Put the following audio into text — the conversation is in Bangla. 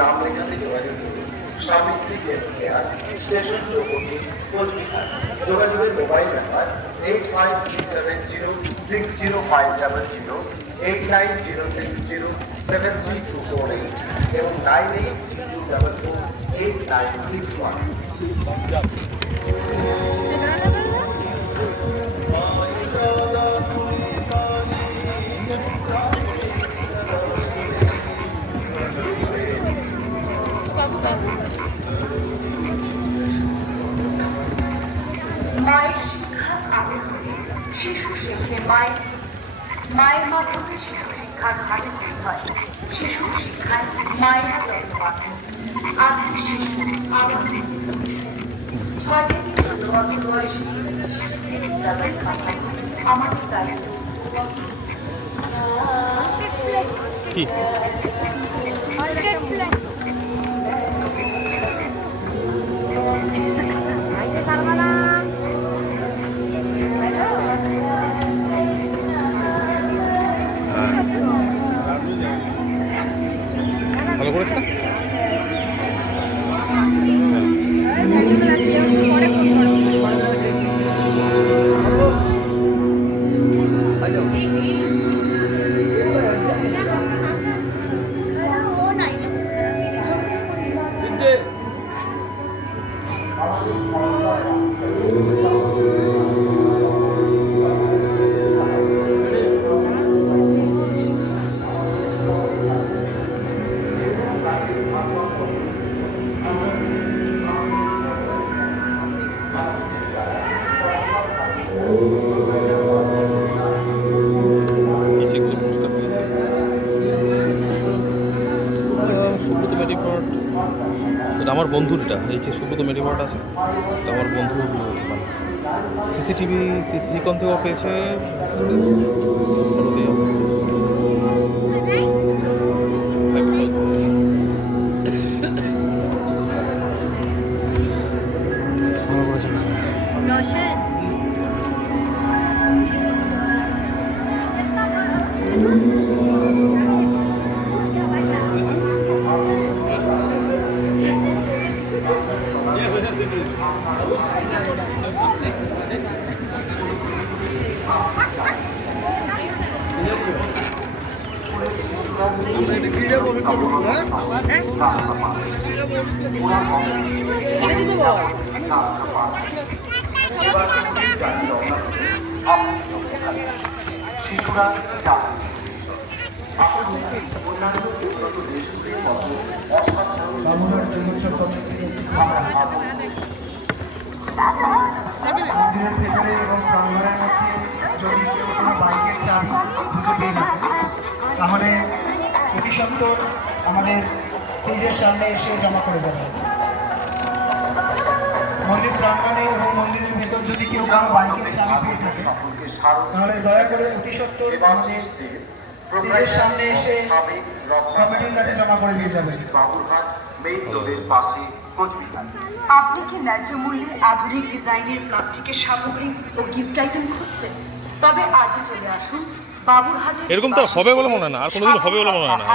নাম লেখাতে যোগাযোগ করুন সাবিত্রী কেয়ার স্টেশন চৌপতি কোচবিহার। যোগাযোগের মোবাইল নাম্বার 8537060500, 8906073248 এবং 9822448961। মায়ের শিক্ষার আগে শিশু শেখে মায়ের মাধ্যমে শিশু শিক্ষার হাতে তৈরি হয়। শিশু শিক্ষায় মায়েরা যত্ন পাচ্ছে। আজকে শিশু আবার 6 থেকে 14 বছর বয়সী বিদ্যালয়ের খাতায় আমাদের দায়িত্ব কি ভালো করেছে না? সুব্রত মেডিফোর্ট, এটা আমার বন্ধুর। এটা এই যে সুব্রত মেডিফোর্ট আছে, এটা আমার বন্ধুর। সিসিটিভি সিসিকন থেকেও পেয়েছে। ভালো করেছে। শিশুরা অন্যান্য উন্নত দেশগুলির মতো মন্দিরের ভেতরে এবং প্রাঙ্গণের মধ্যে যদি কেউ কোনো বাইকের চাবি খুঁজে পেয়ে থাকে তাহলে অতি সত্বর আমাদের স্টেজের সামনে এসে জমা করে যাবে। মন্দির প্রাঙ্গণে এবং মন্দিরের ভেতর যদি কেউ কোনো বাইকের চাবি পেয়ে থাকে তাহলে দয়া করে অতি সত্বর আমাদের স্টেজের সামনে এসে কমিটির কাছে জমা করে দিয়ে যাবে। বাবুরহাট মেইন রোডের পাশে কোচবিহার। আপনি কি ন্যায্য মূল্যে আধুনিক ডিজাইনের প্লাস্টিকের সামগ্রী ও গিফট আইটেম খুঁজছেন? তবে আজই চলে আসুন বাবুরহাটের। এরকম তো হবে বলে মনে হয় না, আর কোনোদিন হবে বলে মনে হয় না।